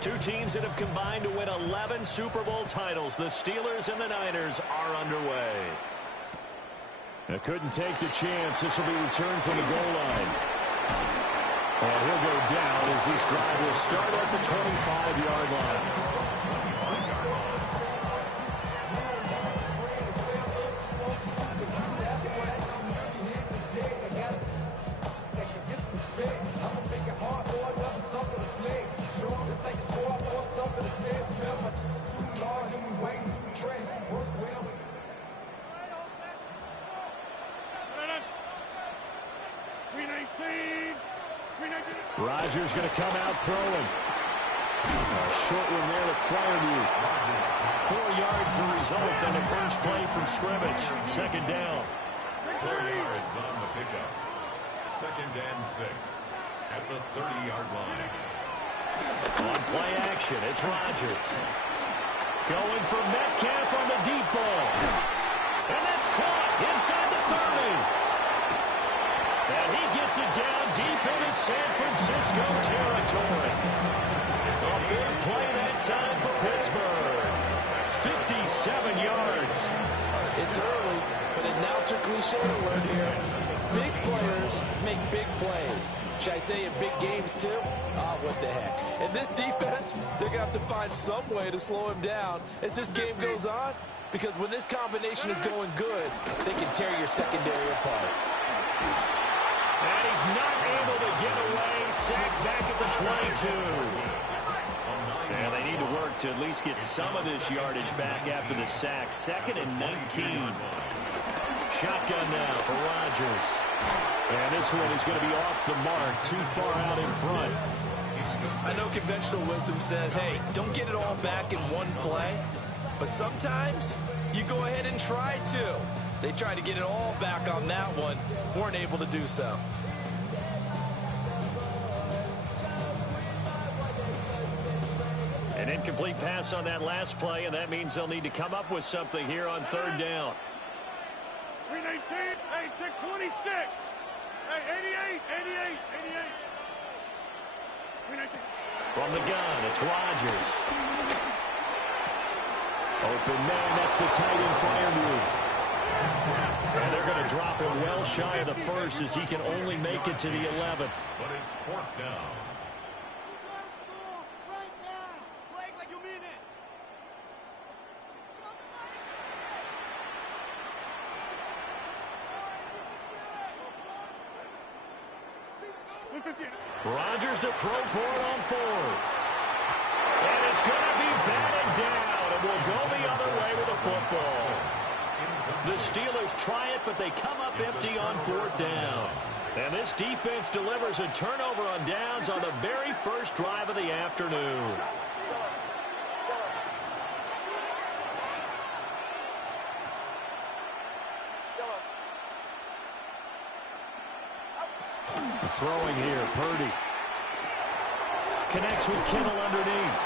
Two teams that have combined to win 11 Super Bowl titles. The Steelers and the Niners are underway. They couldn't take the chance. This will be returned from the goal line. And he'll go down as this drive will start at the 25-yard line. Rodgers going to come out throwing. A short one there to Freiermuth. 4 yards the result on the first play from scrimmage. Second down. 4 yards on the pickup. Second and 6 at the 30-yard line. On play action, it's Rodgers. Going for Metcalf on the deep ball. And that's caught inside the 30. And he gets it down deep into San Francisco territory. A big play that time for Pittsburgh. 57 yards. It's early, but announcer cliche alert here. Big players make big plays. Should I say in big games too? What the heck. And this defense, they're going to have to find some way to slow him down as this game goes on. Because when this combination is going good, they can tear your secondary apart. And he's not able to get away. Sacked back at the 22. And they need to work to at least get some of this yardage back after the sack. 2nd and 19. Shotgun now for Rodgers. And this one is going to be off the mark, too far out in front. I know conventional wisdom says, hey, don't get it all back in one play. But sometimes you go ahead and try to. They tried to get it all back on that one. Weren't able to do so. An incomplete pass on that last play, and that means they'll need to come up with something here on third down. 319, hey, 626. Hey, 88, 88, 88. 319. From the gun, it's Rodgers. Open man, that's the tight end Freiermuth. And they're going to drop him well shy of the first as he can only make it to the 11. But it's 4th down. Rodgers to throw for it on 4th. And it's going to be batted down, and we'll go the other way with the football. The Steelers try it, but they come up empty on 4th down. And this defense delivers a turnover on downs on the very first drive of the afternoon. Throwing here, Purdy. Connects with Kittle underneath.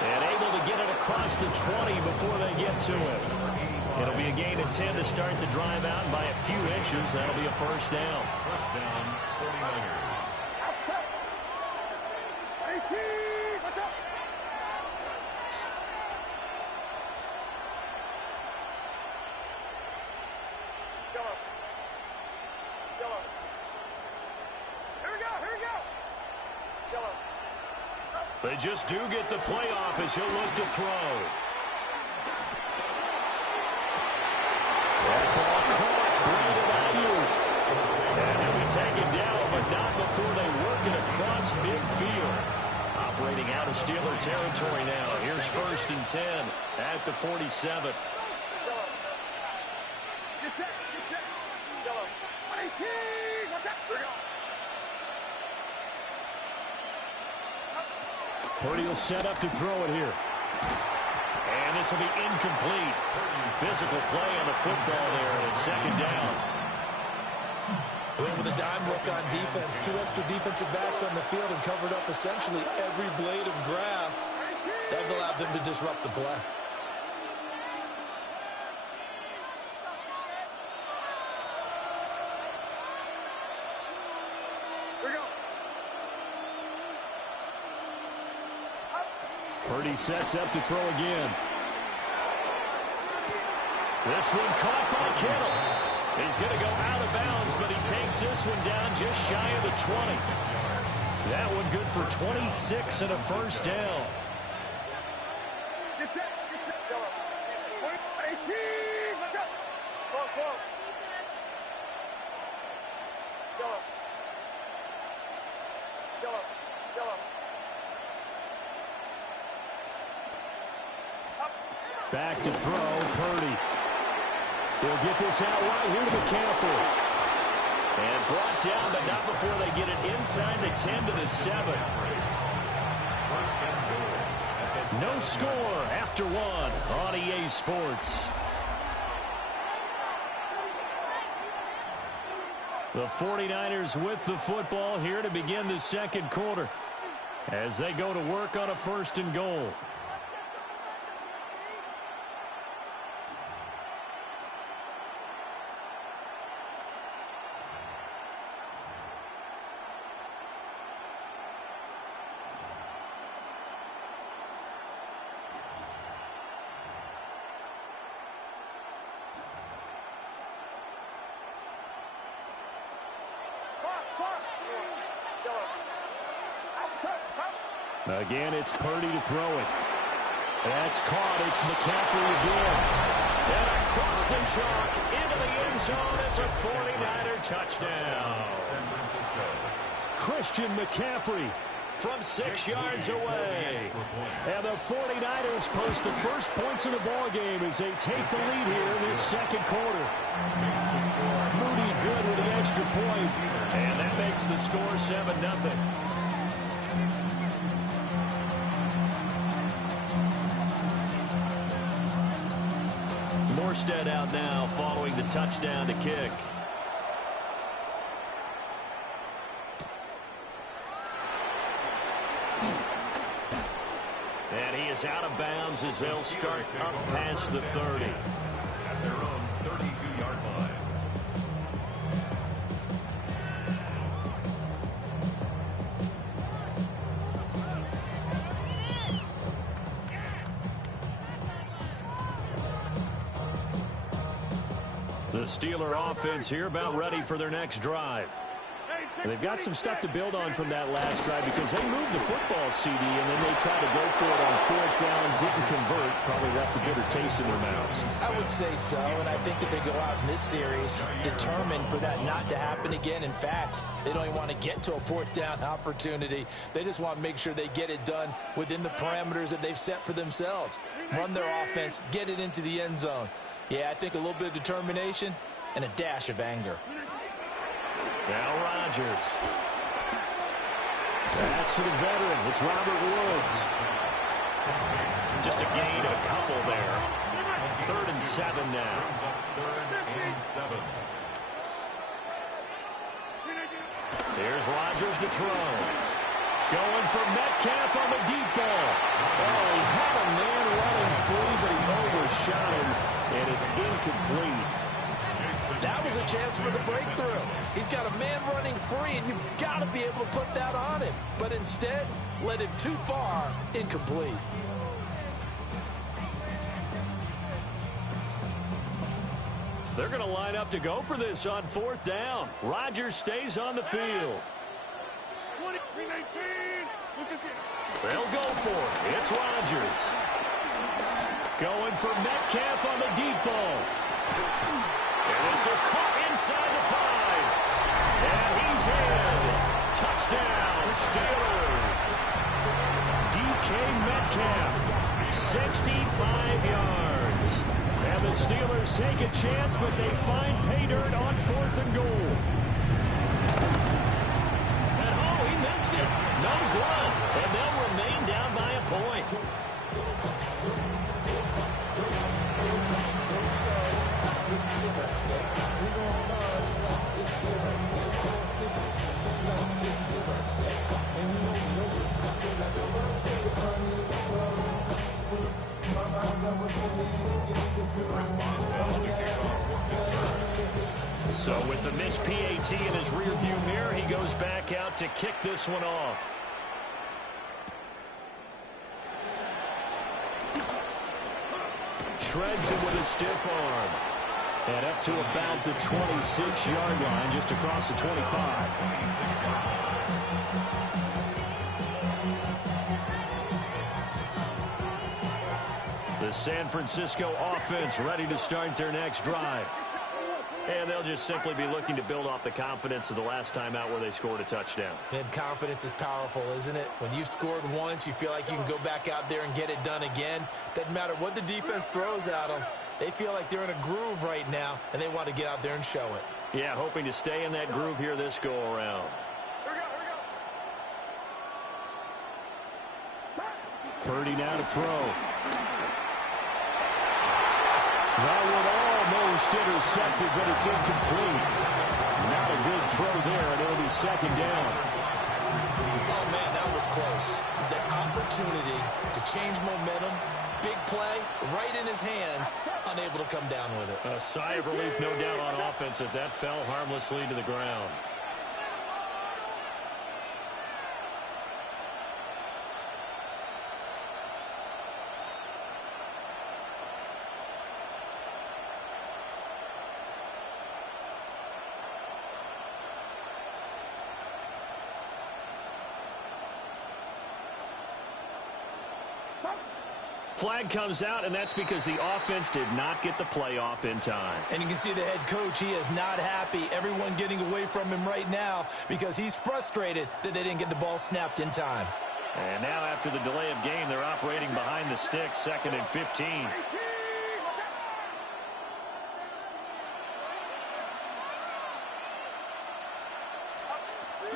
And able to get it across the 20 before they get to it. It'll be a gain of 10 to start the drive out, and by a few inches, that'll be a first down. First down, 49ers. Outside. 18, watch out. Yellow. Yellow. Here we go, here we go. Yellow. They just do get the playoff as he'll look to throw. That ball caught. Brandon Ayuk. And he'll be taken down, but not before they work it across midfield. Operating out of Steeler territory now. Here's 1st and 10 at the 47. Get set, get set. Yellow. 18, watch out. Here we go. Purdy will set up to throw it here. And this will be incomplete. Physical play on the football there, and it's 2nd down. Went with a dime look on defense. 2 extra defensive backs on the field and covered up essentially every blade of grass. That allowed them to disrupt the play. Here we go. Purdy sets up to throw again. This one caught by Kittle. He's going to go out of bounds, but he takes this one down just shy of the 20. That one good for 26 and a first down. Get set. Go. 18. Watch out. Go. Back to throw, Purdy. He'll get this out right here to McCaffrey. And brought down, but not before they get it inside the 10 to the 7. No score after one on EA Sports. The 49ers with the football here to begin the second quarter as they go to work on a 1st and goal. Again, it's Purdy to throw it. That's caught. It's McCaffrey again. And across the chalk into the end zone. It's a 49er touchdown. San Francisco. Christian McCaffrey From 6 yards away. And the 49ers post the first points of the ball game as they take the lead here in this second quarter. Moody good with the extra point. And that makes the score 7-0. Morstead out now following the touchdown to kick. And he is out of bounds as they'll start up past the 30. At their own 32-yard line. The Steeler offense here about ready for their next drive. They've got some stuff to build on from that last drive because they moved the football, CD, and then they tried to go for it on 4th down, didn't convert, probably left a bitter taste in their mouths. I would say so, and I think that they go out in this series determined for that not to happen again. In fact, they don't even want to get to a 4th down opportunity. They just want to make sure they get it done within the parameters that they've set for themselves. Run their offense, get it into the end zone. Yeah, I think a little bit of determination and a dash of anger. Now Rodgers. That's to the veteran. It's Robert Woods. Just a gain of a couple there. 3rd and 7 now. Brings up 3rd and 7. Here's Rodgers to throw. Going for Metcalf on the deep ball. Oh, he had a man running free, but he overshot him, and it's incomplete. That was a chance for the breakthrough. He's got a man running free, and you've got to be able to put that on him. But instead, led him too far, incomplete. They're going to line up to go for this on 4th down. Rodgers stays on the field. They'll go for it. It's Rodgers. Going for Metcalf on the deep ball. And this is caught inside the 5. And he's in. Touchdown, Steelers. DK Metcalf, 65 yards. And the Steelers take a chance, but they find pay dirt on 4th and goal. And oh, he missed it. No good. And they'll remain down by a point. So with the missed PAT in his rearview mirror, he goes back out to kick this one off. shreds him with a stiff arm. And up to about the 26-yard line, just across the 25. The San Francisco offense ready to start their next drive. And they'll just simply be looking to build off the confidence of the last time out where they scored a touchdown. And confidence is powerful, isn't it? When you've scored once, you feel like you can go back out there and get it done again. Doesn't matter what the defense throws at them. They feel like they're in a groove right now, and they want to get out there and show it. Yeah, hoping to stay in that groove here this go-around. Purdy now to throw. That would almost intercepted, but it's incomplete. Not a good throw there, and it'll be second down. Oh, man, that was close. The opportunity to change momentum, big play, right in his hands, unable to come down with it. A sigh of relief, no doubt, on offense that fell harmlessly to the ground. Flag comes out, and that's because the offense did not get the play off in time. And you can see the head coach, he is not happy. Everyone getting away from him right now because he's frustrated that they didn't get the ball snapped in time. And now after the delay of game, they're operating behind the sticks, 2nd and 15.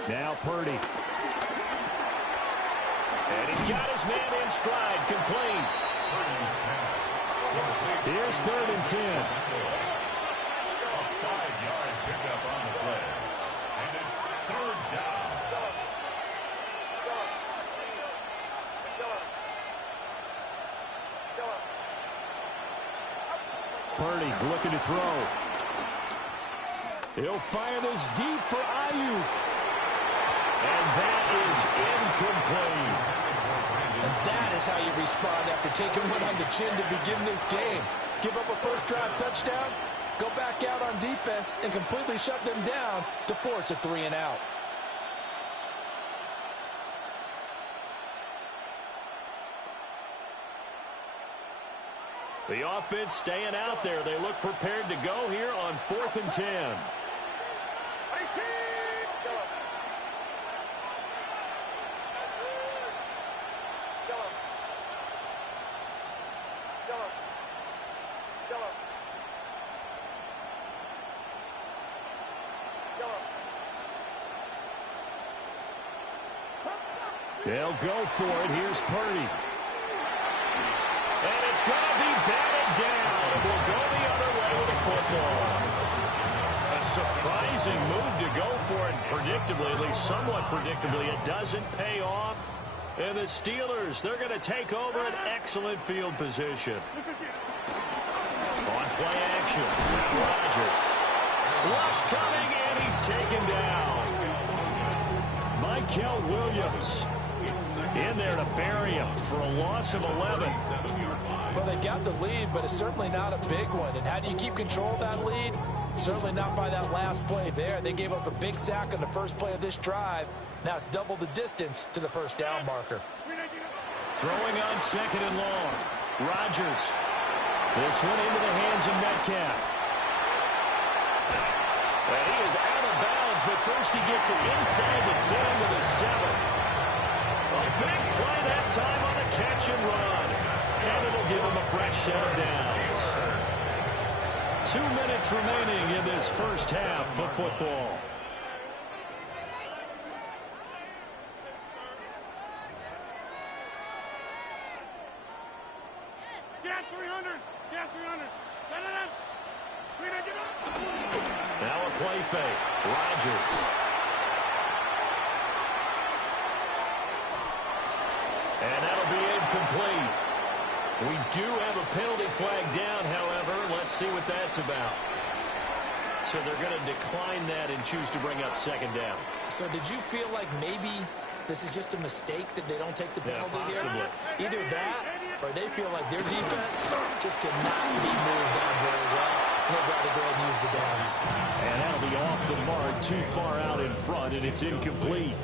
Now Purdy. And he's got his man in stride, complete. Here's 3rd and 10. A 5-yard pickup on the play. And it's 3rd down. Purdy looking to throw. He'll fire this deep for Ayuk. And that is incomplete. And that is how you respond after taking one on the chin to begin this game. Give up a first drive touchdown, go back out on defense, and completely shut them down to force a 3-and-out. The offense staying out there. They look prepared to go here on 4th and 10. They'll go for it. Here's Purdy. And it's going to be batted down. We'll go the other way with the football. A surprising move to go for it. Predictably, at least somewhat predictably, it doesn't pay off. And the Steelers, they're going to take over an excellent field position. On play action, now Rodgers. Rush coming, and he's taken down. Michael Williams in there to bury him for a loss of 11. Well, they got the lead, but it's certainly not a big one. And how do you keep control of that lead? Certainly not by that last play there. They gave up a big sack on the first play of this drive. Now it's double the distance to the first down marker. Throwing on 2nd and long. Rodgers. This one into the hands of Metcalf. And he is out of bounds, but first he gets it inside the 10 to the 7. A big play that time on a catch and run. And it'll give him a fresh set of downs. 2 minutes remaining in this first half of football. Gas 300. Gas 300. Now a play fake. Rodgers. And that'll be incomplete. We do have a penalty flag down, however. Let's see what that's about. So they're going to decline that and choose to bring up 2nd down. So did you feel like maybe this is just a mistake that they don't take the penalty possibly. here? Either that or they feel like their defense just cannot be moved on very well. They'd rather go ahead and use the downs. And that'll be off the mark, too far out in front, and it's incomplete.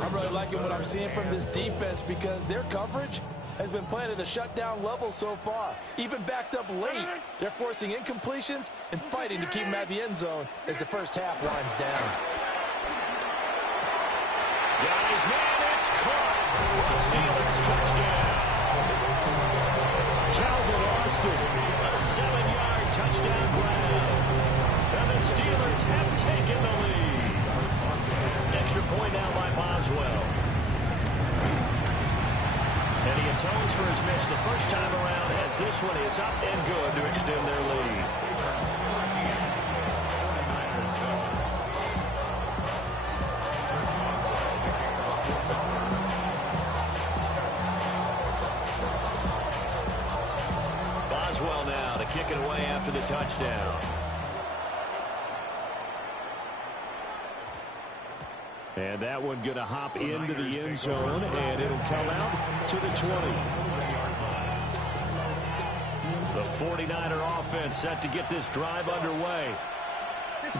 I'm really liking what I'm seeing from this defense because their coverage has been playing at a shutdown level so far. Even backed up late, they're forcing incompletions and fighting to keep them at the end zone as the first half winds down. Guys, man, it's caught for the Steelers touchdown. Calvin Austin, a 7-yard touchdown grab. And the Steelers have taken the lead. Extra point now by Boswell. And he atones for his miss the first time around as this one is up and good to extend their lead. Boswell now to kick it away after the touchdown. And that one going to hop into the end zone, and it'll come out to the 20. The 49er offense set to get this drive underway.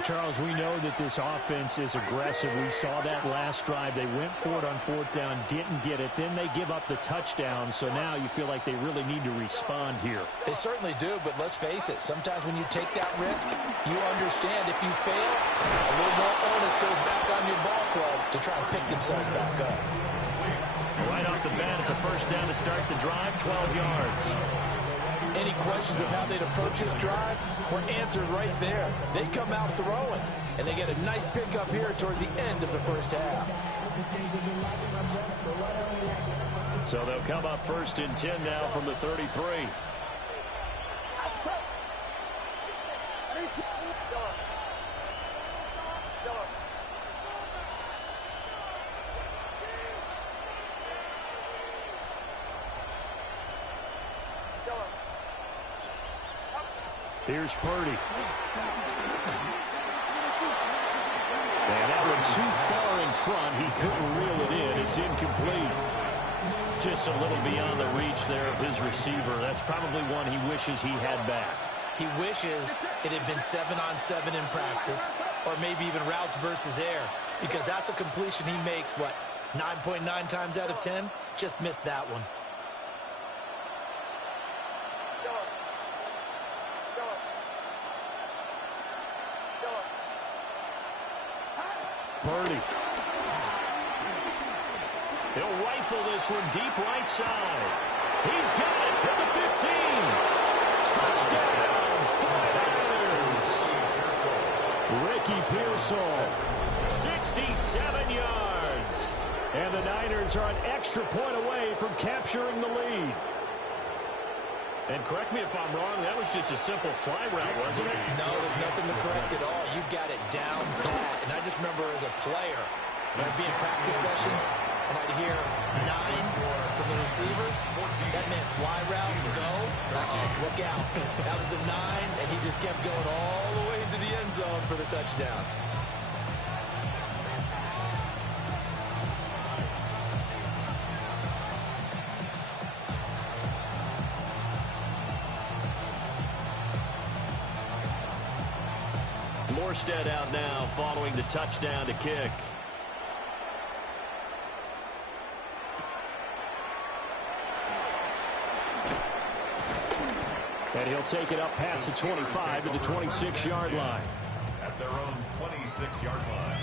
Charles, we know that this offense is aggressive. We saw that last drive. They went for it on fourth down, didn't get it. Then they give up the touchdown. So now you feel like they really need to respond here. They certainly do, but let's face it. Sometimes when you take that risk, you understand if you fail, a little more onus goes back on your ball club to try and pick themselves back up. Right off the bat, it's a first down to start the drive, 12 yards. Any questions of how they'd approach this drive were answered right there. They come out throwing, and they get a nice pickup here toward the end of the first half. So they'll come up first and 10 now from the 33. Here's Purdy. And that one too far in front. He couldn't reel it in. It's incomplete. Just a little beyond the reach there of his receiver. That's probably one he wishes he had back. He wishes it had been 7-on-7 in practice, or maybe even routes versus air, because that's a completion he makes, 9.9 times out of 10? Just missed that one. Purdy. He'll rifle this one deep right side. He's got it at the 15. Touchdown, 49ers. Ricky Pearsall, 67 yards. And the Niners are an extra point away from capturing the lead. And correct me if I'm wrong, that was just a simple fly route, wasn't it? No, there's nothing to correct at all. You've got it down pat. And I just remember as a player, when I'd be in practice sessions, and I'd hear 9 from the receivers, that meant fly route, go, look out. That was the 9, and he just kept going all the way into the end zone for the touchdown. Morstead out now following the touchdown to kick. And he'll take it up past the 25 to the 26-yard line. At their own 26-yard line.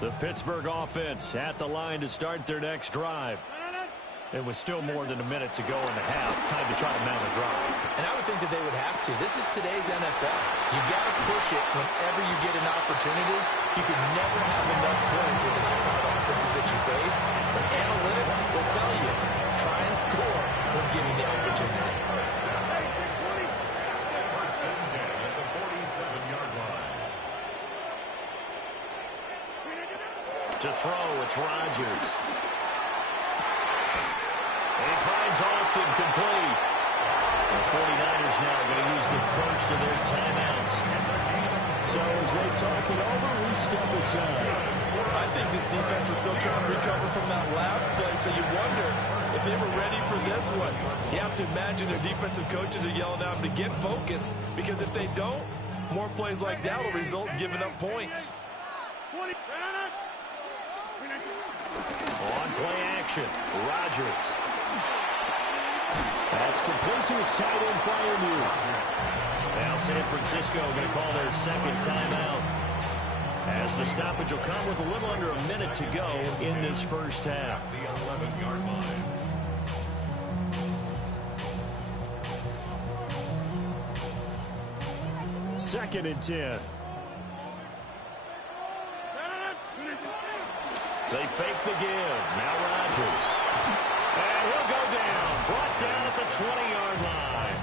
The Pittsburgh offense at the line to start their next drive. It was still more than a minute to go in the half. Time to try to mount a drive. And I would think that they would have to. This is today's NFL. You got to push it whenever you get an opportunity. You can never have enough points with the high-powered offenses that you face. But analytics will tell you, try and score when given the opportunity. First and 10 at the 47-yard line. To throw, it's Rodgers. He finds Austin complete. The 49ers now going to use the first of their timeouts. So as they talk it over, we step aside. I think this defense was still trying to recover from that last play, so you wonder if they were ready for this one. You have to imagine their defensive coaches are yelling at them to get focused, because if they don't, more plays like that will result in giving up points. On play action, Rodgers. That's complete to his tight end, Freiermuth. Now San Francisco going to call their second timeout, as the stoppage will come with a little under a minute to go in this first half. The 11-yard line. Second and 10. They fake the give. Now Rodgers. And he'll go down. Brought down at the 20-yard line.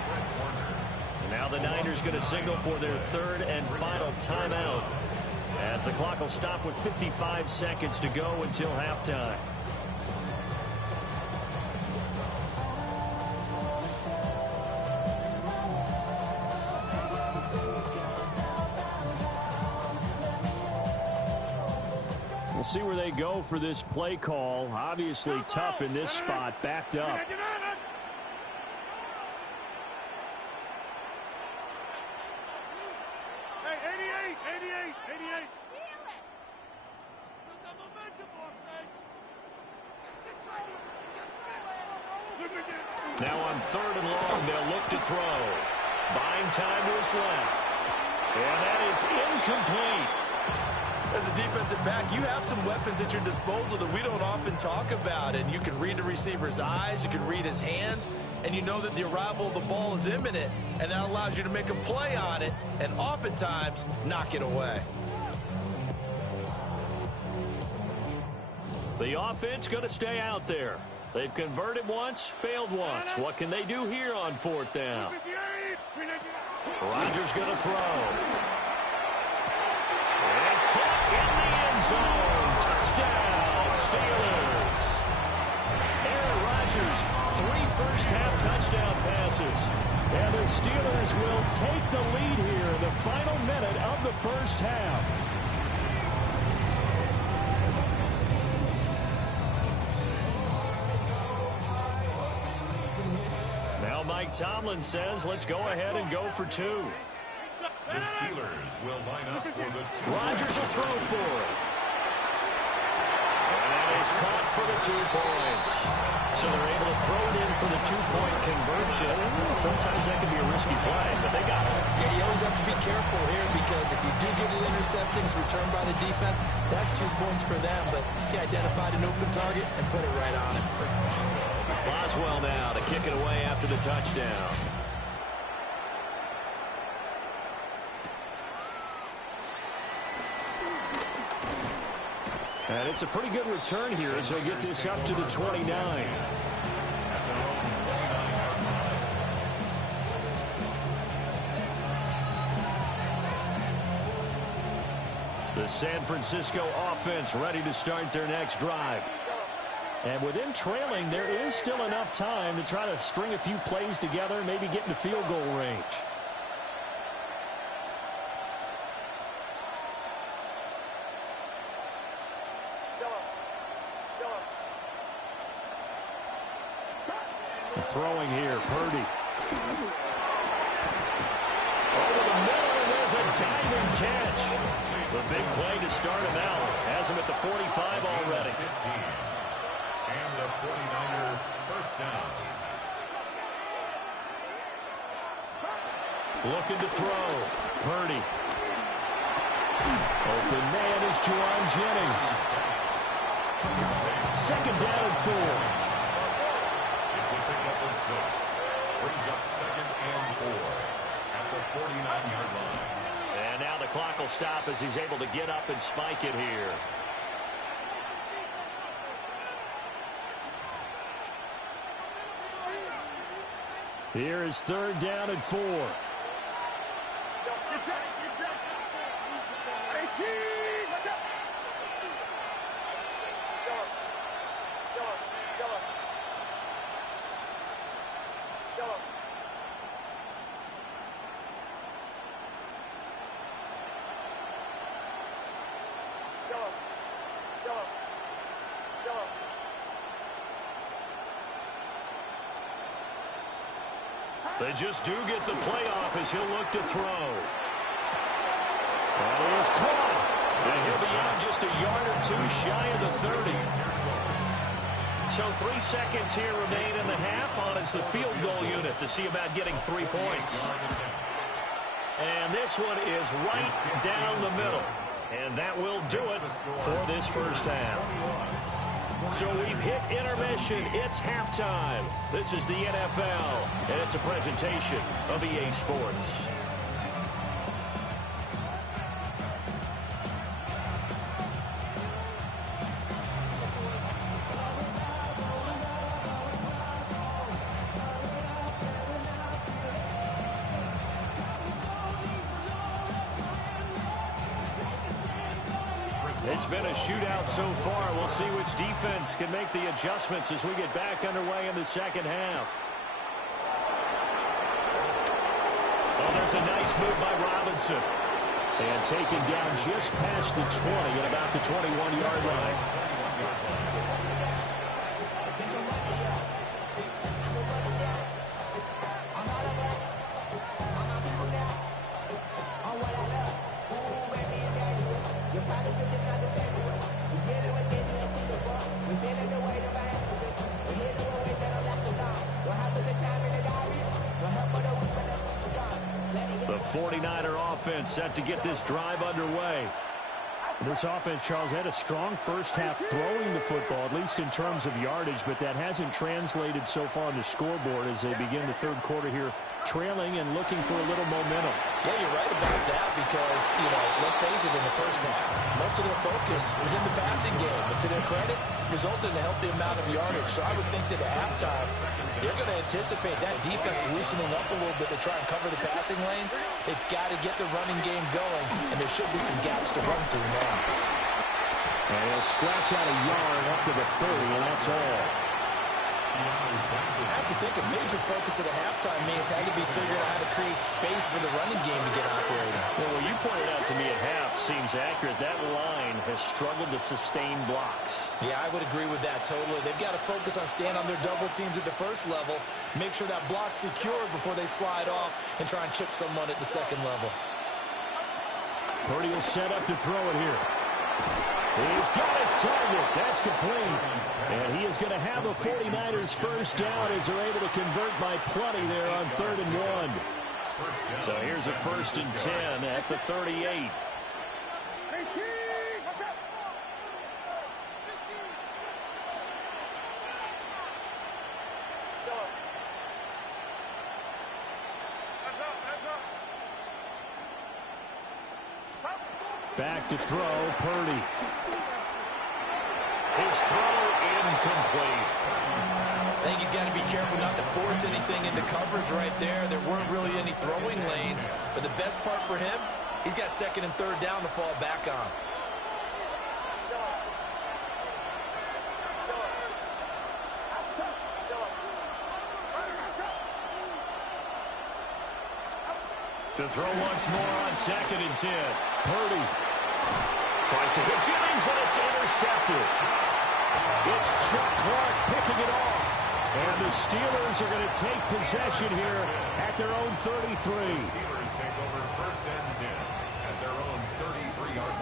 And now the Niners going to signal for their third and final timeout, as the clock will stop with 55 seconds to go until halftime. We'll see where they go for this play call. Obviously tough in this spot, backed up. Hey, 88. Now on third and long, they'll look to throw. Buying time to his left. And that is incomplete. As a defensive back, you have some weapons at your disposal that we don't often talk about. And you can read the receiver's eyes, you can read his hands, and you know that the arrival of the ball is imminent. And that allows you to make a play on it and oftentimes knock it away. The offense going to stay out there. They've converted once, failed once. What can they do here on fourth down? Rodgers going to throw. And caught in the end zone. Touchdown, Steelers. Aaron Rodgers, 3 first-half touchdown passes. And the Steelers will take the lead here in the final minute of the first half. Mike Tomlin says, let's go ahead and go for 2. The Steelers will line up for the 2. Rodgers will throw for it. And that is caught for the 2 points. So they're able to throw it in for the 2-point conversion. Sometimes that can be a risky play, but they got it. Yeah, you always have to be careful here, because if you do get an intercepting, it's returned by the defense, that's 2 points for them. But he identified an open target and put it right on it. Boswell now to kick it away after the touchdown. And it's a pretty good return here as they get this up to the 29. The San Francisco offense ready to start their next drive. And with them trailing, there is still enough time to try to string a few plays together, maybe get into field goal range. Throwing here, Purdy. Over the middle, and there's a diving catch. The big play to start him out. Has him at the 45 already. 15. And the 49er first down. Looking to throw. Purdy. Open man is Juwan Jennings. Second down and 4. It's a pickup of 6. Brings up second and 4 at the 49-yard line. And now the clock will stop as he's able to get up and spike it here. Here is third down and 4. They just do get the playoff as he'll look to throw. That is caught. And he'll be out just a yard or two shy of the 30. So 3 seconds here remain in the half on it's the field goal unit to see about getting 3 points. And this one is right down the middle. And that will do it for this first half. So we've hit intermission. It's halftime. This is the NFL, and it's a presentation of EA Sports. It's been a shootout so far. We'll see which defense can make the adjustments as we get back underway in the second half. Oh, there's a nice move by Robinson. And taken down just past the 20 at about the 21-yard line. The 49er offense set to get this drive underway. This offense, Charles, had a strong first half throwing the football, at least in terms of yardage, but that hasn't translated so far on the scoreboard as they begin the third quarter here, trailing and looking for a little momentum. Yeah, you're right about that because, let's face it, in the first half, most of their focus was in the passing game. But to their credit, resulted in a healthy amount of yardage. So I would think that at halftime, they're going to anticipate that defense loosening up a little bit to try and cover the passing lanes. They've got to get the running game going, and there should be some gaps to run through now. And he'll scratch out a yard up to the 30, and that's all. I have to think a major focus at a halftime has had to be figuring out how to create space for the running game to get operating. Well, what you pointed out to me at half seems accurate. That line has struggled to sustain blocks. Yeah, I would agree with that totally. They've got to focus on staying on their double teams at the first level, make sure that block's secured before they slide off and try and chip someone at the second level. Purdy will set up to throw it here. He's got his target. That's complete. And he is going to have a 49ers first down as they're able to convert by plenty there on 3rd and 1. So here's a 1st and 10 at the 38. Back to throw, Purdy. His throw incomplete. I think he's got to be careful not to force anything into coverage right there. There weren't really any throwing lanes, but the best part for him, he's got 2nd and 3rd down to fall back on. To throw once more on 2nd and 10. Purdy tries to hit Jennings, and it's intercepted. It's Chuck Clark picking it off. And the Steelers are going to take possession here at their own 33. Steelers take over 1st and 10 at their own 33-yard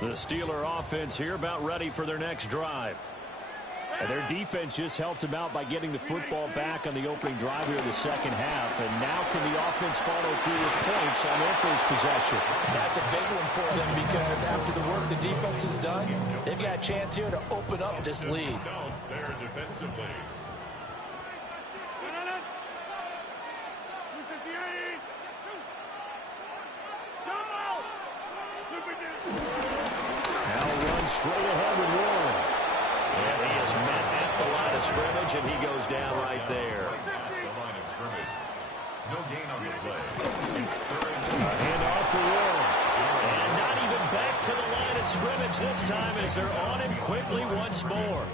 line. The Steeler offense here about ready for their next drive. And their defense just helped them out by getting the football back on the opening drive here in the second half. And now can the offense follow through with points on their first possession? That's a big one for them because after the work the defense has done, they've got a chance here to open up this lead. There defensively. Now runs straight ahead with Warren. And he is met at the line of scrimmage, and he goes down right there. The line of scrimmage. No gain on the play. A handoff for Warren. And not even back to the line of scrimmage this time as they're on him quickly once more.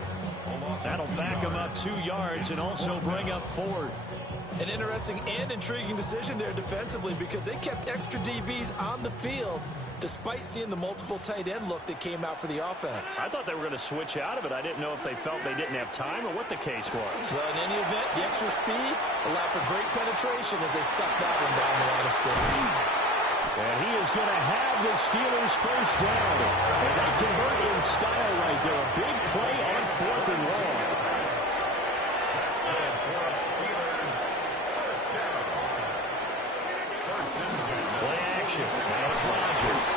That'll back him up 2 yards and also bring up 4th. An interesting and intriguing decision there defensively because they kept extra DBs on the field despite seeing the multiple tight end look that came out for the offense. I thought they were going to switch out of it. I didn't know if they felt they didn't have time or what the case was. Well, in any event, the extra speed allowed for great penetration as they stuffed that one down the line of scrimmage. And he is going to have the Steelers first down. And they convert in style right there. A big play on 4th and long. Play action. Now it's Rodgers.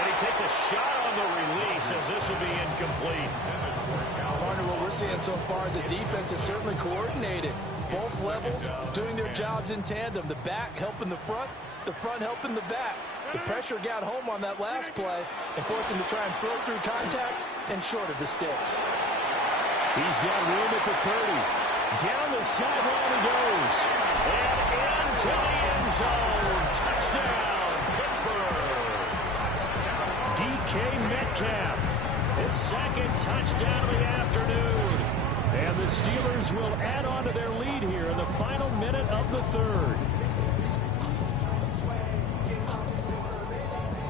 And he takes a shot on the release as this will be incomplete. Partner, what we're seeing so far is the defense is certainly coordinated. Both levels doing their jobs in tandem. The back helping the front helping the back. The pressure got home on that last play and forced him to try and throw through contact and short of the sticks. He's got room at the 30. Down the sideline he goes. And into the end zone. Touchdown, Pittsburgh. DK Metcalf. His second touchdown of the afternoon. And the Steelers will add on to their lead here in the final minute of the third.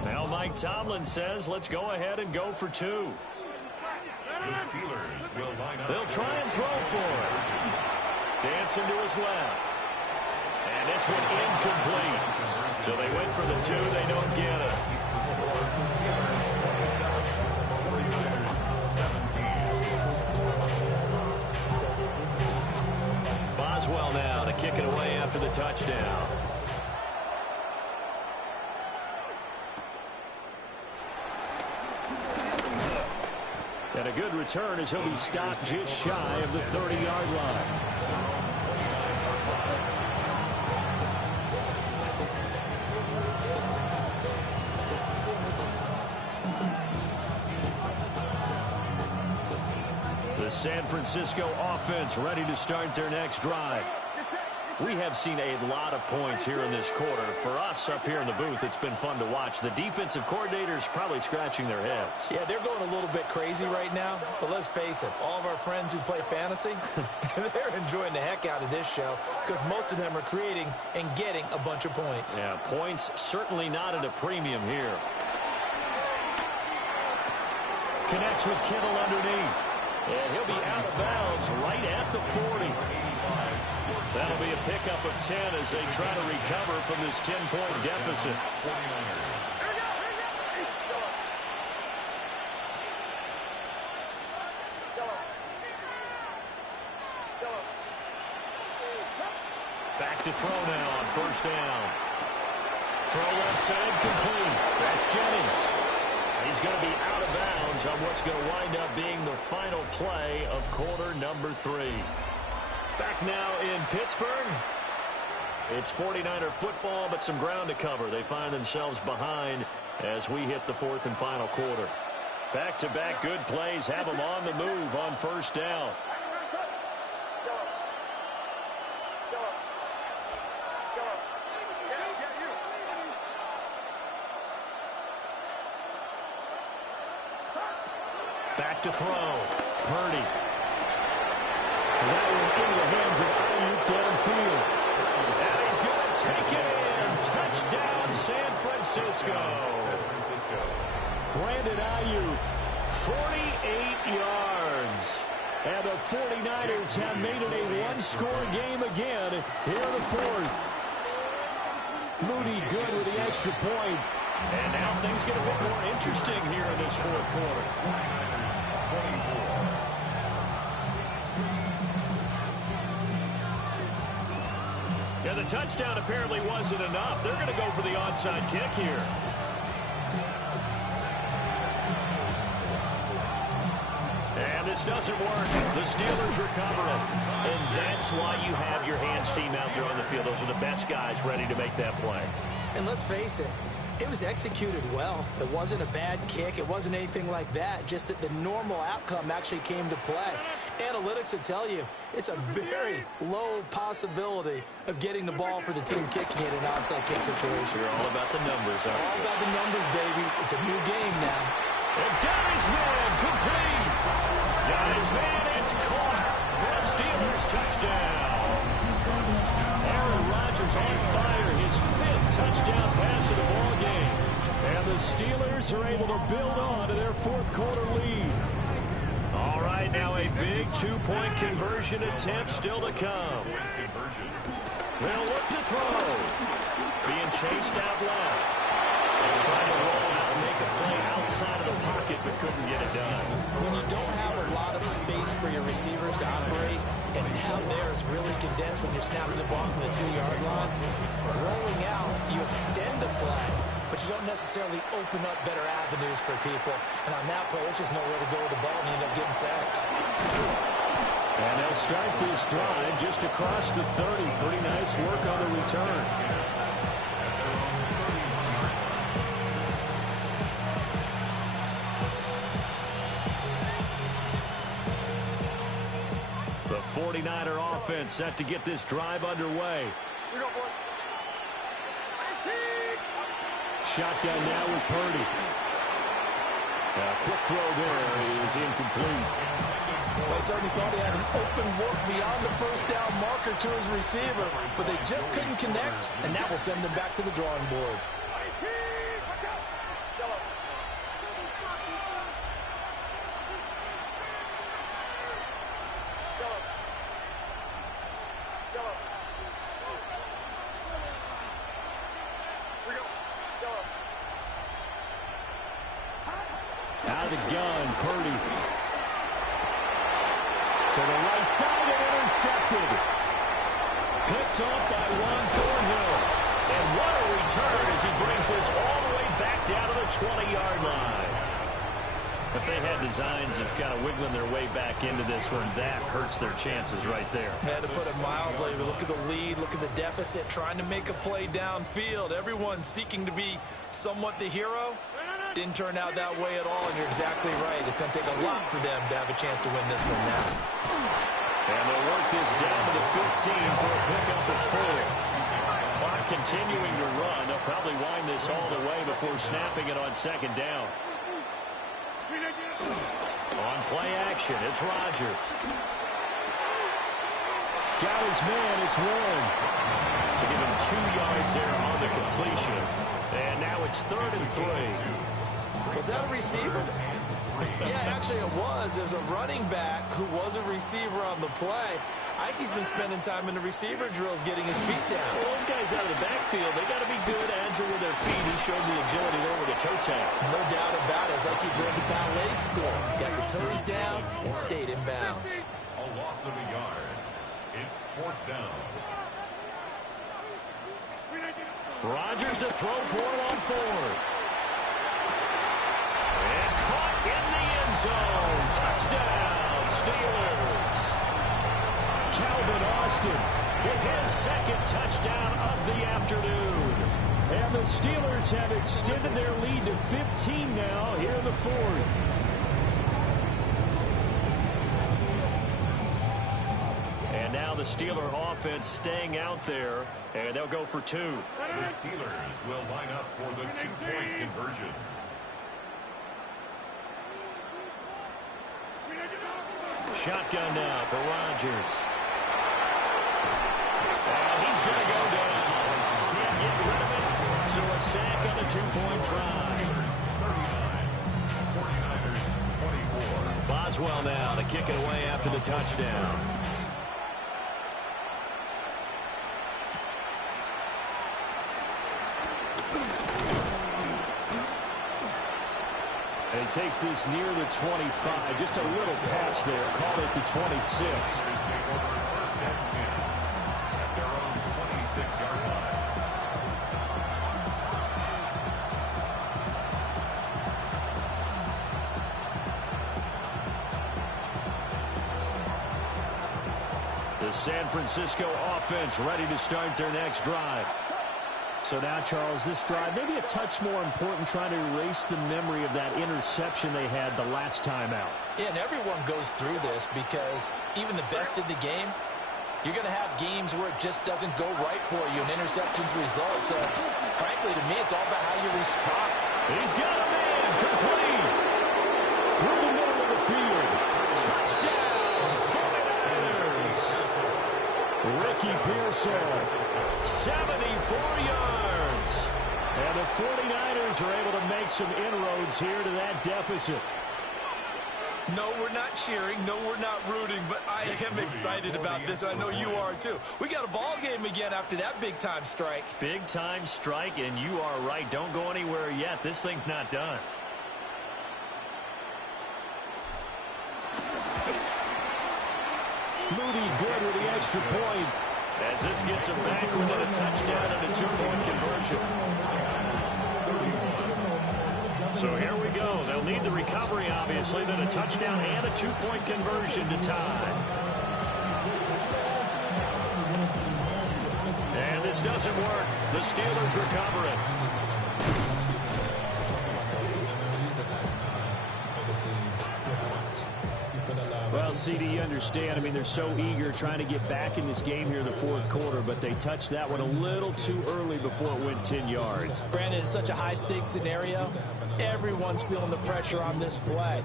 Now Mike Tomlin says, let's go ahead and go for 2. The Steelers will line up. They'll try and throw for it. Dancing to his left. And this one incomplete. So they went for the 2. They don't get it. Boswell now to kick it away after the touchdown. And a good return as he'll be stopped just shy of the 30-yard line. The San Francisco offense ready to start their next drive. We have seen a lot of points here in this quarter. For us up here in the booth, it's been fun to watch. The defensive coordinators probably scratching their heads. Yeah, they're going a little bit crazy right now. But let's face it, all of our friends who play fantasy, they're enjoying the heck out of this show because most of them are creating and getting a bunch of points. Yeah, points certainly not at a premium here. Connects with Kittle underneath. And he'll be out of bounds right at the 40. That'll be a pickup of 10 as they try to recover from this 10-point deficit. Back to throw now on first down. Throw left side complete. That's Jennings. He's going to be out of bounds on what's going to wind up being the final play of quarter number 3. Back now in Pittsburgh. It's 49er football, but some ground to cover. They find themselves behind as we hit the 4th and final quarter. Back-to-back good plays have them on the move on first down. Back to throw. Purdy. That one into the hands of Ayuk downfield. And he's going to take it in. Touchdown, San Francisco. Brandon Ayuk, 48 yards. And the 49ers have made it a one-score game again here in the 4th. Moody good with the extra point. And now things get a bit more interesting here in this 4th quarter. Yeah, the touchdown apparently wasn't enough. They're going to go for the onside kick here. And this doesn't work. The Steelers recover it. And that's why you have your hands team out there on the field. Those are the best guys ready to make that play. And let's face it, it was executed well. It wasn't a bad kick. It wasn't anything like that. Just that the normal outcome actually came to play. Analytics will tell you it's a very low possibility of getting the ball for the team kicking it in an onside kick situation. You're all about the numbers, aren't you? All about the numbers, baby. It's a new game now. And Guy's man complete. Guy's man, it's caught for a Steelers touchdown. Aaron Rodgers on fire. His 5th touchdown pass of the ball game. And the Steelers are able to build on to their fourth quarter lead. All right, now a big two-point conversion attempt still to come. They'll look to throw. Being chased out left. Trying to roll out and make a play outside of the pocket, but couldn't get it done. When you don't have a lot of space for your receivers to operate, and down there it's really condensed when you're snapping the ball from the 2-yard line, rolling out, you extend the play, but you don't necessarily open up better avenues for people. And on that play, there's just nowhere to go with the ball, and you end up getting sacked. And they'll start this drive just across the 30. Pretty nice work on the return. The 49er offense set to get this drive underway. Shotgun now with Purdy. A quick throw there is incomplete. Well, he certainly thought he had an open look beyond the first down marker to his receiver, but they just couldn't connect, and that will send them back to the drawing board. Out of the gun, Purdy. To the right side and intercepted. Picked off by Juan Thornhill. And what a return as he brings this all the way back down to the 20-yard line. If they had designs of kind of wiggling their way back into this one, that hurts their chances right there. Had to put it mildly, but look at the lead, look at the deficit, trying to make a play downfield. Everyone seeking to be somewhat the hero. Didn't turn out that way at all, and you're exactly right. It's going to take a lot for them to have a chance to win this one now. And they'll work this down to the 15 for a pickup of 4. Clock continuing to run. They'll probably wind this all the way before snapping it on second down. On play action, it's Rodgers. Got his man, it's Warren. To give him 2 yards there on the completion. And now it's 3rd and 3. Was that a receiver? Yeah, actually it was. There's a running back who was a receiver on the play. Ike's been spending time in the receiver drills getting his feet down. Well, those guys out of the backfield, they got to be good, agile with their feet. He showed the agility there with a toe tap. No doubt about it. It's like he broke the ballet school. Got the toes down and stayed in bounds. A loss of a yard. It's 4th down. Rodgers to throw for it on 4th. And caught in the end zone. Touchdown, Steelers. Calvin Austin with his 2nd touchdown of the afternoon. And the Steelers have extended their lead to 15 now here in the 4th. And now the Steeler offense staying out there, and they'll go for 2. The Steelers will line up for the 2-point conversion. Shotgun now for Rodgers. And he's going to go down. Can't get rid of it. So a sack on the 2-point try. 49ers 24. Boswell now to kick it away after the touchdown. And he takes this near the 25. Just a little pass there. Called it the 26. The San Francisco offense ready to start their next drive. So now, Charles, this drive maybe a touch more important, trying to erase the memory of that interception they had the last time out. Yeah, and everyone goes through this because even the best in the game, you're going to have games where it just doesn't go right for you and interceptions result. So, frankly, to me, it's all about how you respond. He's got a man complete through the middle of the field. Touchdown, 49ers. Ricky Pearsall, 74 yards. And the 49ers are able to make some inroads here to that deficit. No, we're not cheering. No, we're not rooting. But I am excited about this, and I know you are too. We got a ball game again after that big-time strike. Big-time strike, and you are right. Don't go anywhere yet. This thing's not done. Moody good with the extra point. As this gets him back within a touchdown and a two-point conversion. So here we go. They'll need the recovery, obviously, then a touchdown and a two-point conversion to tie. And this doesn't work. The Steelers recover it. Well, CD, you understand. I mean, they're so eager trying to get back in this game here in the fourth quarter, but they touched that one a little too early before it went 10 yards. Brandon, it's such a high-stakes scenario. Everyone's feeling the pressure on this play.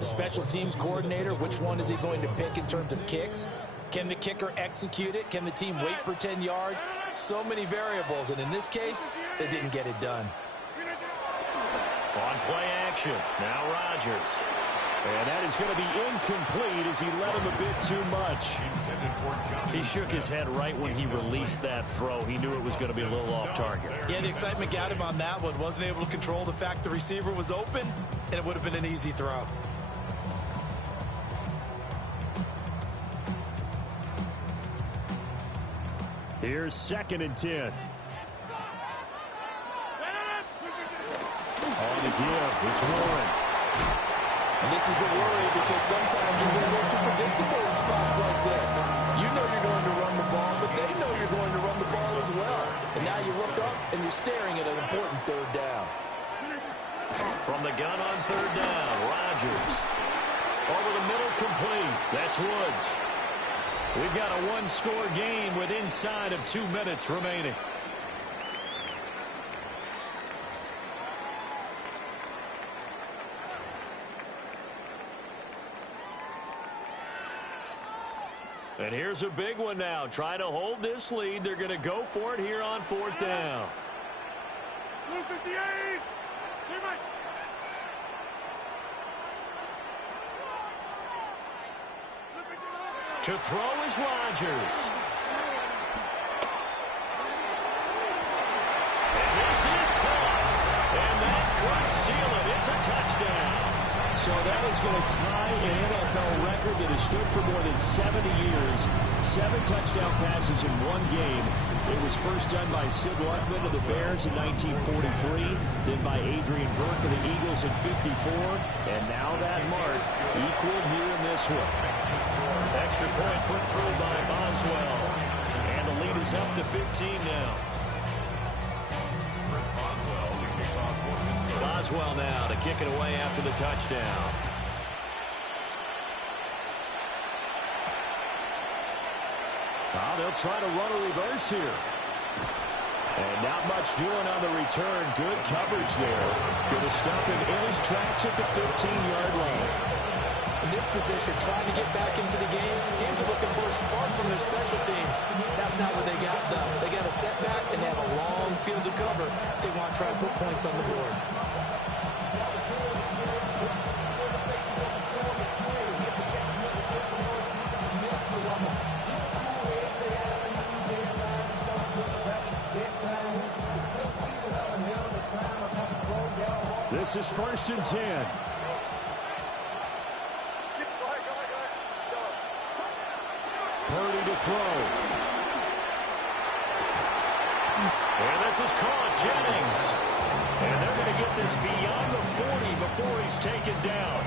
The special teams coordinator, which one is he going to pick in terms of kicks? Can the kicker execute it? Can the team wait for 10 yards? So many variables, and in this case, they didn't get it done. On play action, now Rodgers. And that is going to be incomplete as he led him a bit too much. He shook his head right when he released that throw. He knew it was going to be a little off target. Yeah, the excitement got him on that one. Wasn't able to control the fact the receiver was open, and it would have been an easy throw. Here's 2nd and 10. On the give, it's Warren. And this is the worry because sometimes you get a little too predictable in spots like this. You know you're going to run the ball, but they know you're going to run the ball as well. And now you look up and you're staring at an important third down. From the gun on 3rd down, Rodgers. Over the middle, complete. That's Woods. We've got a one-score game with inside of 2 minutes remaining. And here's a big one now. Trying to hold this lead. They're going to go for it here on 4th down. 258. To throw is Rodgers. And this is caught. And that could seal it. It's a touchdown. So that is going to tie an NFL record that has stood for more than 70 years. 7 touchdown passes in one game. It was first done by Sid Luckman of the Bears in 1943, then by Adrian Burke of the Eagles in 54, and now that mark equaled here in this one. Extra point put through by Boswell. And the lead is up to 15 now. Boswell now to kick it away after the touchdown. Well, they'll try to run a reverse here. And not much doing on the return. Good coverage there. Going to stop him in his tracks at the 15-yard line. In this position, trying to get back into the game, teams are looking for a spark from their special teams. That's not what they got, though. They got a setback, and they have a long field to cover if they want to try to put points on the board. This is 1st and 10. Purdy to throw. And this is caught. Jennings. And they're going to get this beyond the 40 before he's taken down.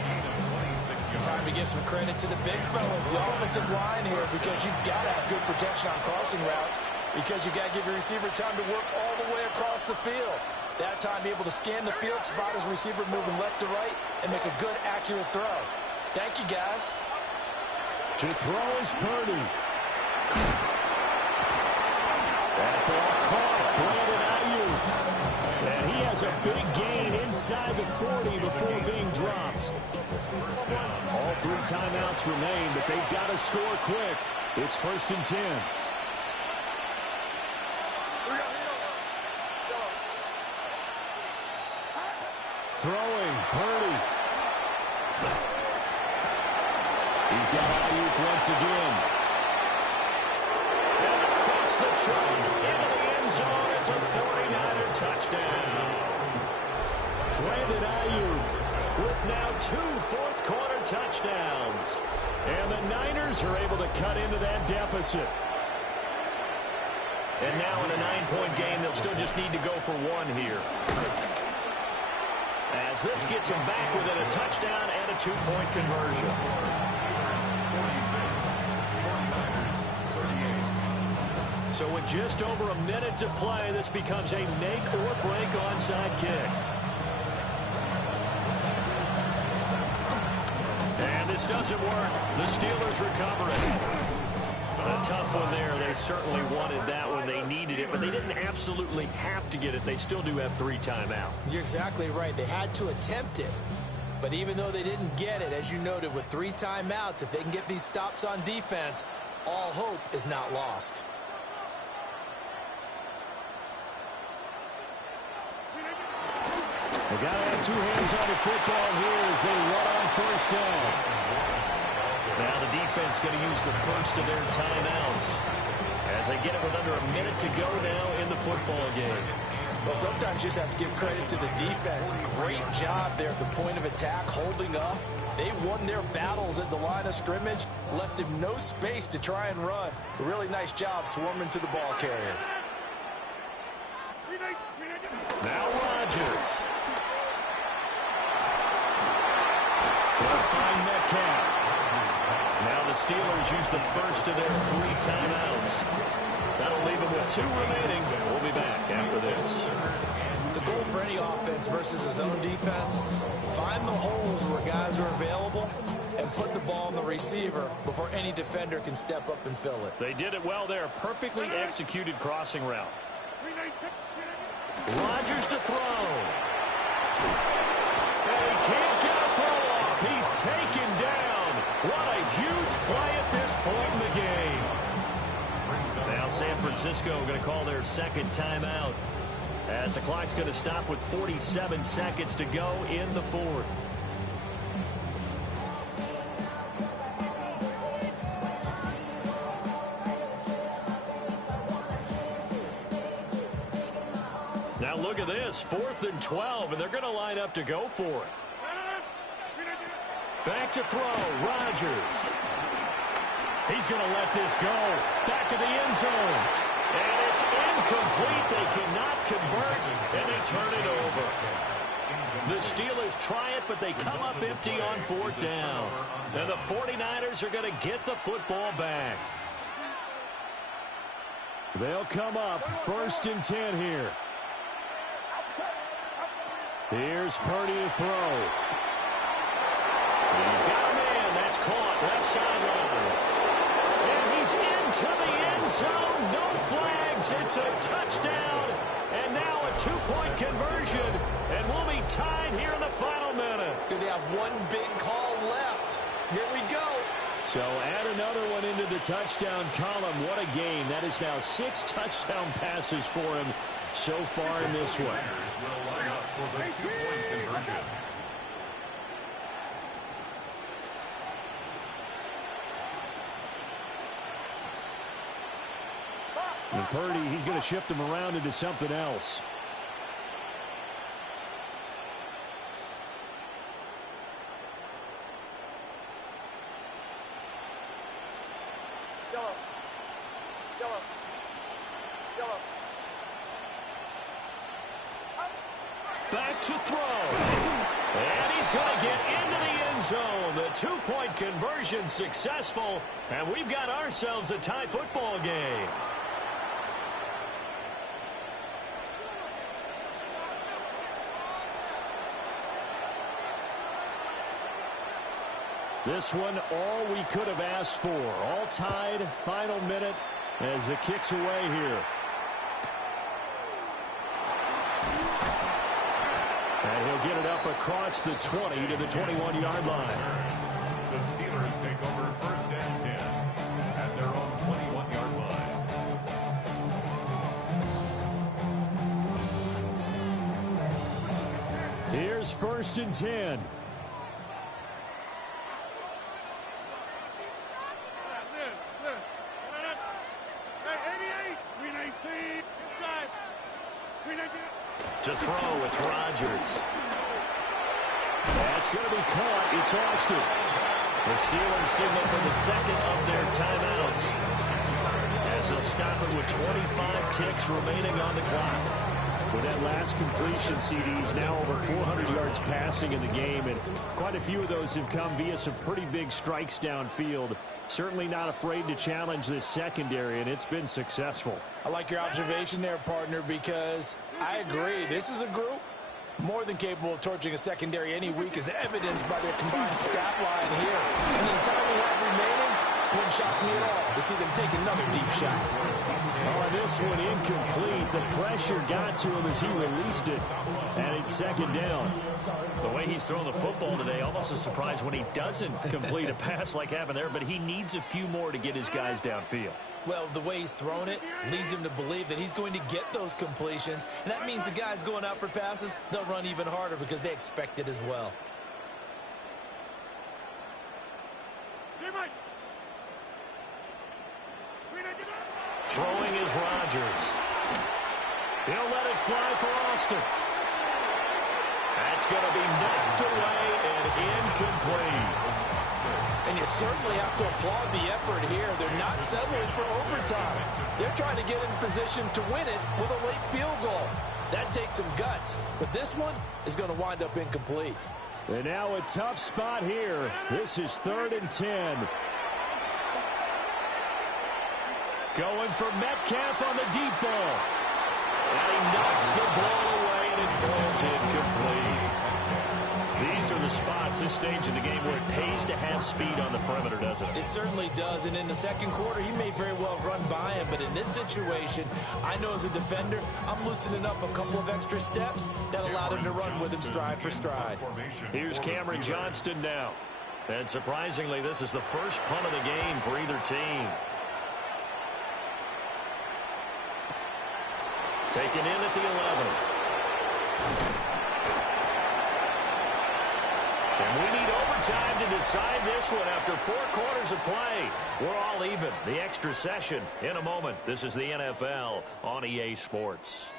Time to give some credit to the big fellas, the offensive line here, because you've got to have good protection on crossing routes, because you've got to give your receiver time to work all the way across the field. That time, be able to scan the field, spot his receiver moving left to right, and make a good, accurate throw. Thank you, guys. To throw is Purdy. That ball caught. Brandon Ayuk. And he has a big gain inside the 40 before being dropped. All 3 timeouts remain, but they've got to score quick. It's 1st and 10. Throwing, Purdy. He's got Ayuk once again. And across the trunk, into the end zone. It's a 49er touchdown. Brandon Ayuk with now 2 fourth-quarter touchdowns. And the Niners are able to cut into that deficit. And now in a 9-point game, they'll still just need to go for 1 here. As this gets them back within a touchdown and a 2-point conversion. 46, 49ers, 38. So with just over a minute to play, this becomes a make-or-break onside kick. And this doesn't work. The Steelers recover it. A tough one there. They certainly wanted that one. They needed it, but they didn't absolutely have to get it. They still do have 3 timeouts. You're exactly right. They had to attempt it. But even though they didn't get it, as you noted, with 3 timeouts, if they can get these stops on defense, all hope is not lost. They got to have 2 hands on the football here as they run on first down. Now the defense going to use the first of their timeouts as they get it with under a minute to go now in the football game. Well, sometimes you just have to give credit to the defense. Great job there at the point of attack, holding up. They won their battles at the line of scrimmage, left him no space to try and run. A really nice job swarming to the ball carrier. Now Rodgers. They'll find Metcalf. Now the Steelers use the first of their 3 timeouts. That'll leave them with 2 remaining. We'll be back after this. The goal for any offense versus his own defense, find the holes where guys are available and put the ball on the receiver before any defender can step up and fill it. They did it well there. Perfectly executed crossing route. Rodgers to throw. And he can't get a throw off. He's taken down. What a huge play at this point in the game. Now San Francisco going to call their second timeout as the clock's going to stop with 47 seconds to go in the 4th. Now look at this, 4th and 12, and they're going to line up to go for it. Back to throw, Rodgers. He's going to let this go. Back of the end zone. And it's incomplete. They cannot convert, and they turn it over. The Steelers try it, but they come up empty on 4th down. And the 49ers are going to get the football back. They'll come up 1st and 10 here. Here's Purdy to throw. He's got a man. That's caught. Left sideline. And he's into the end zone. No flags. It's a touchdown. And now a 2-point conversion. And we'll be tied here in the final minute. Do they have one big call left? Here we go. So add another one into the touchdown column. What a game. That is now 6 touchdown passes for him so far in this one. Will line up for the 2-point conversion. And Purdy, he's going to shift him around into something else. Back to throw. And he's going to get into the end zone. The 2-point conversion successful. And we've got ourselves a tie football game. This one, all we could have asked for. All tied, final minute as the kick's away here. And he'll get it up across the 20 to the 21-yard line. The Steelers take over 1st and 10 at their own 21-yard line. Here's Steelers 1st and 10. To throw, it's Rodgers. That's going to be caught. It's Austin. The Steelers signal for the second of their timeouts, as they'll stop it with 25 ticks remaining on the clock. With that last completion, CD's now over 400 yards passing in the game, and quite a few of those have come via some pretty big strikes downfield. Certainly not afraid to challenge this secondary, and it's been successful. I like your observation there, partner, because I agree. This is a group more than capable of torching a secondary any week, as evidenced by their combined stat line here. And the time we have remaining wouldn't shock me at all to see them take another deep shot. Oh, this one incomplete. The pressure got to him as he released it, and it's second down. The way he's throwing the football today, almost a surprise when he doesn't complete a pass like happened there, but he needs a few more to get his guys downfield. Well, the way he's thrown it leads him to believe that he's going to get those completions, and that means the guys going out for passes, they'll run even harder because they expect it as well. Throwing is Rodgers. He'll let it fly for Austin. That's going to be knocked away and incomplete. And you certainly have to applaud the effort here. They're not settling for overtime. They're trying to get in position to win it with a late field goal. That takes some guts. But this one is going to wind up incomplete. And now a tough spot here. This is 3rd and 10. Going for Metcalf on the deep ball. And he knocks the ball away, and it falls incomplete. These are the spots, this stage of the game, where it pays to have speed on the perimeter, doesn't it? It certainly does, and in the second quarter, he may very well run by him, but in this situation, I know as a defender, I'm loosening up a couple of extra steps that allowed him to run with him stride for stride. Here's Cameron Johnston now. And surprisingly, this is the first punt of the game for either team. Taken in at the 11. And we need overtime to decide this one after 4 quarters of play. We're all even. The extra session in a moment. This is the NFL on EA Sports.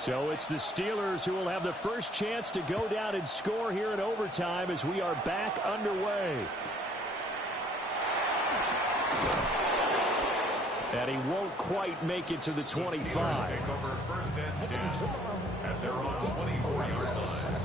So it's the Steelers who will have the first chance to go down and score here in overtime as we are back underway. And he won't quite make it to the 25. Take over 1st and 10 as they're on 24-yard line.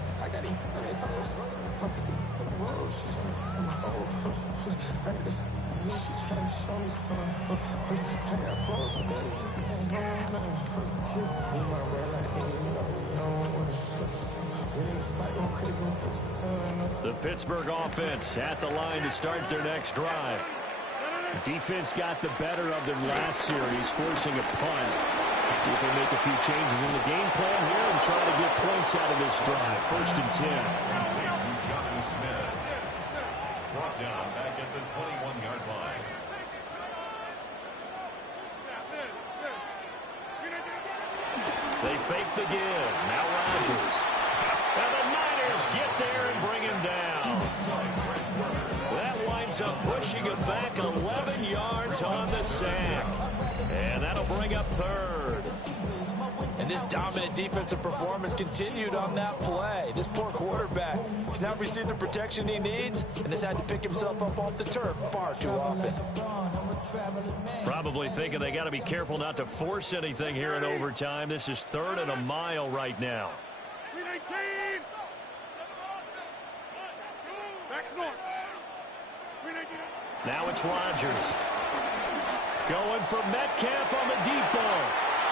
The Pittsburgh offense at the line to start their next drive. Defense got the better of them last series, forcing a punt. See if they make a few changes in the game plan here and try to get points out of this drive. 1st and 10. Brought down back at the 21-yard line. They fake the give. Now Rodgers. And the Niners get there and bring him down. That winds up pushing him back 11 yards on the sack. And that'll bring up 3rd. And this dominant defensive performance continued on that play. This poor quarterback has now received the protection he needs and has had to pick himself up off the turf far too often. Probably thinking they got to be careful not to force anything here in overtime. This is 3rd and a mile right now. Now it's Rodgers. Going for Metcalf on the deep ball.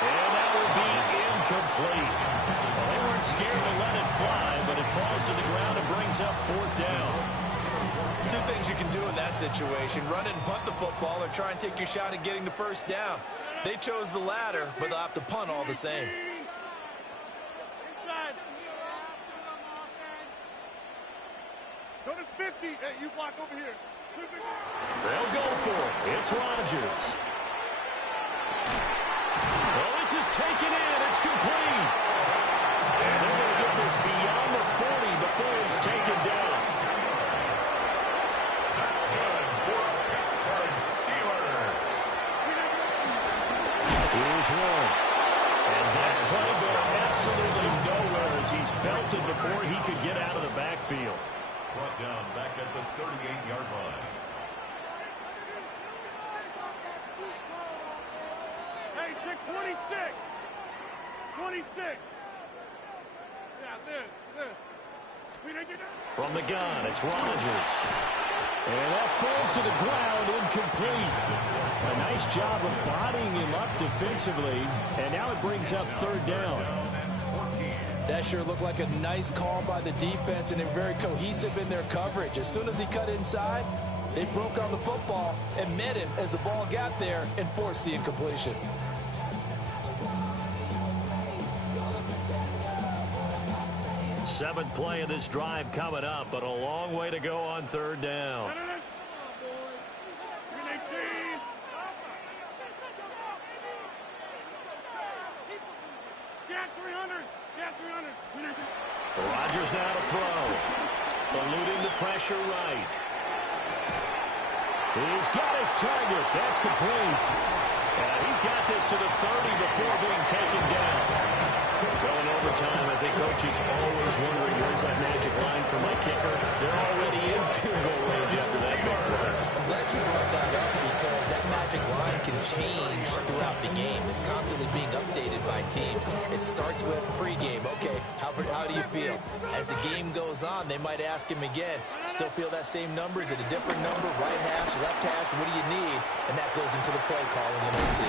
And that will be incomplete. Well, they weren't scared to let it fly, but it falls to the ground and brings up 4th down. Two things you can do in that situation: run and punt the football, or try and take your shot at getting the first down. They chose the latter, but they'll have to punt all the same. Go to 50. Hey, you block over here. They'll go for it. It's Rodgers. Well, this is taken in. It's complete. And they're going to get this beyond the 40 before it's taken down. That's good for a Pittsburgh Steeler. Here's one. And that play going absolutely nowhere as he's belted before he could get out of the backfield. Brought down back at the 38-yard line. Hey, 26. 26. Yeah, this. We didn't get that. From the gun, it's Rodgers. And that falls to the ground, incomplete. A nice job of bodying him up defensively. And now it brings up third down. That sure looked like a nice call by the defense, and they're very cohesive in their coverage. As soon as he cut inside, they broke on the football and met him as the ball got there and forced the incompletion. Seventh play of this drive coming up, but a long way to go on third down. Rodgers now to throw. Eluding the pressure right. He's got his target. That's complete. And he's got this to the 30 before being taken down. Well, in overtime, I think Coach is always wondering where's that magic line for my kicker. They're already in field goal range after that big play. I'm glad you brought that up because that magic line can change throughout the game. It's constantly being updated by teams. It starts with pregame. Okay, how do you feel? As the game goes on, they might ask him again, still feel that same number? Is it a different number? Right hash, left hash, what do you need? And that goes into the play calling in OT.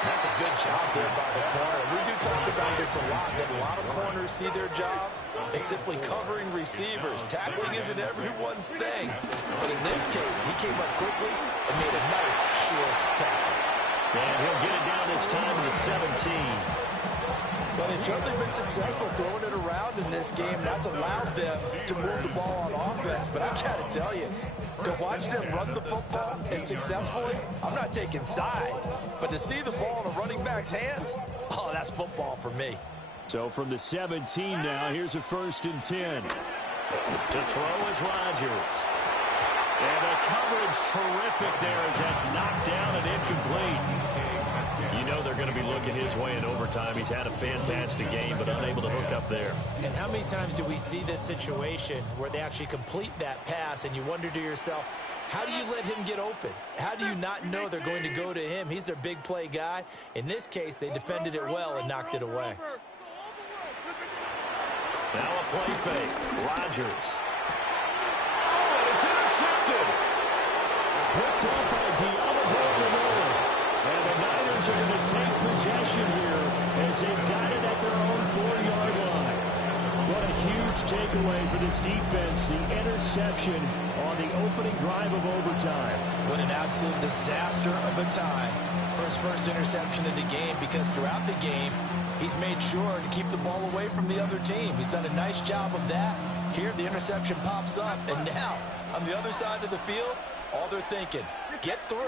That's a good job there by the corner. We do talk about this a lot, that a lot of corners see their job as simply covering receivers. Tackling isn't everyone's thing. But in this case, he came up quickly and made a nice, sure tackle. And he'll get it down this time to the 17. Well, they've certainly been successful throwing it around in this game. That's allowed them to move the ball on offense. But I got to tell you, to watch them run the football and successfully, I'm not taking sides. But to see the ball in a running back's hands, oh, that's football for me. So from the 17 now, here's a 1st and 10. To throw is Rodgers. And the coverage terrific there as that's knocked down and incomplete. You know they're going to be looking his way in overtime. He's had a fantastic game, but unable to hook up there. And how many times do we see this situation where they actually complete that pass and you wonder to yourself, how do you let him get open? How do you not know they're going to go to him? He's their big play guy. In this case, they defended it well and knocked it away. Now a play fake. Rodgers. Oh, and it's intercepted. Picked up by Diablo. And the Niners are going to take possession here as they've got it at their own 4-yard line. What a huge takeaway for this defense. The interception on the opening drive of overtime. What an absolute disaster of a time for his first interception of the game, because throughout the game, he's made sure to keep the ball away from the other team. He's done a nice job of that. Here, the interception pops up, and now, on the other side of the field, all they're thinking, get 3,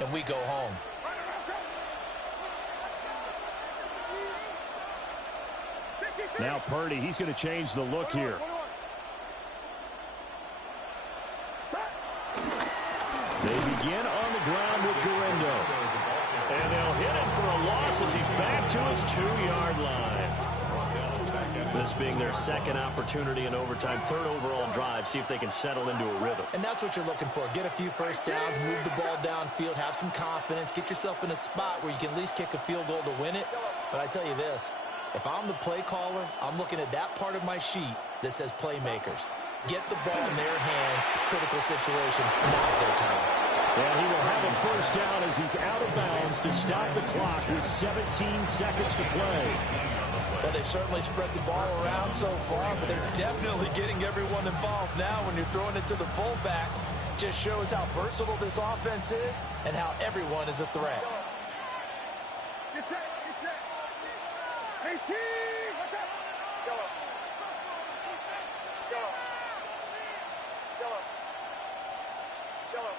and we go home. Now Purdy, he's going to change the look here. They begin on the ground with Guerrero. And they'll hit him for a loss as he's back to his 2-yard line. This being their second opportunity in overtime, 3rd overall drive, see if they can settle into a rhythm. And that's what you're looking for. Get a few first downs, move the ball downfield, have some confidence, get yourself in a spot where you can at least kick a field goal to win it. But I tell you this, if I'm the play caller, I'm looking at that part of my sheet that says playmakers. Get the ball in their hands, critical situation, now's their time. And he will have a first down as he's out of bounds to stop the clock with 17 seconds to play. Well, they certainly spread the ball around so far, but they're definitely getting everyone involved now when you're throwing it to the fullback. Just shows how versatile this offense is and how everyone is a threat. Get set, get set. Hey, team, what's up? Yellow. Yellow. Yellow. Yellow.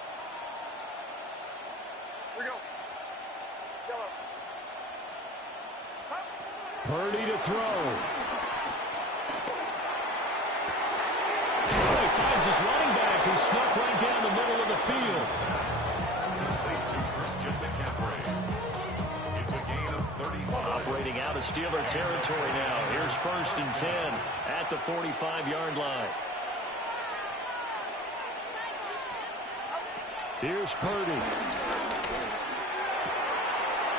Here we go. Yellow. Up. Purdy to throw. Oh, he finds his running back. He snuck right down the middle of the field. It's a gain of 35. Operating out of Steeler territory now. Here's 1st and 10 at the 45-yard line. Here's Purdy.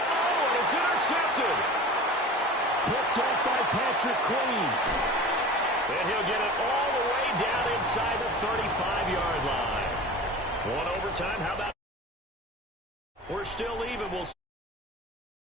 Oh, and it's intercepted. Picked up by Patrick Queen. And he'll get it all the way down inside the 35-yard line. One overtime. How about... We're still even. We'll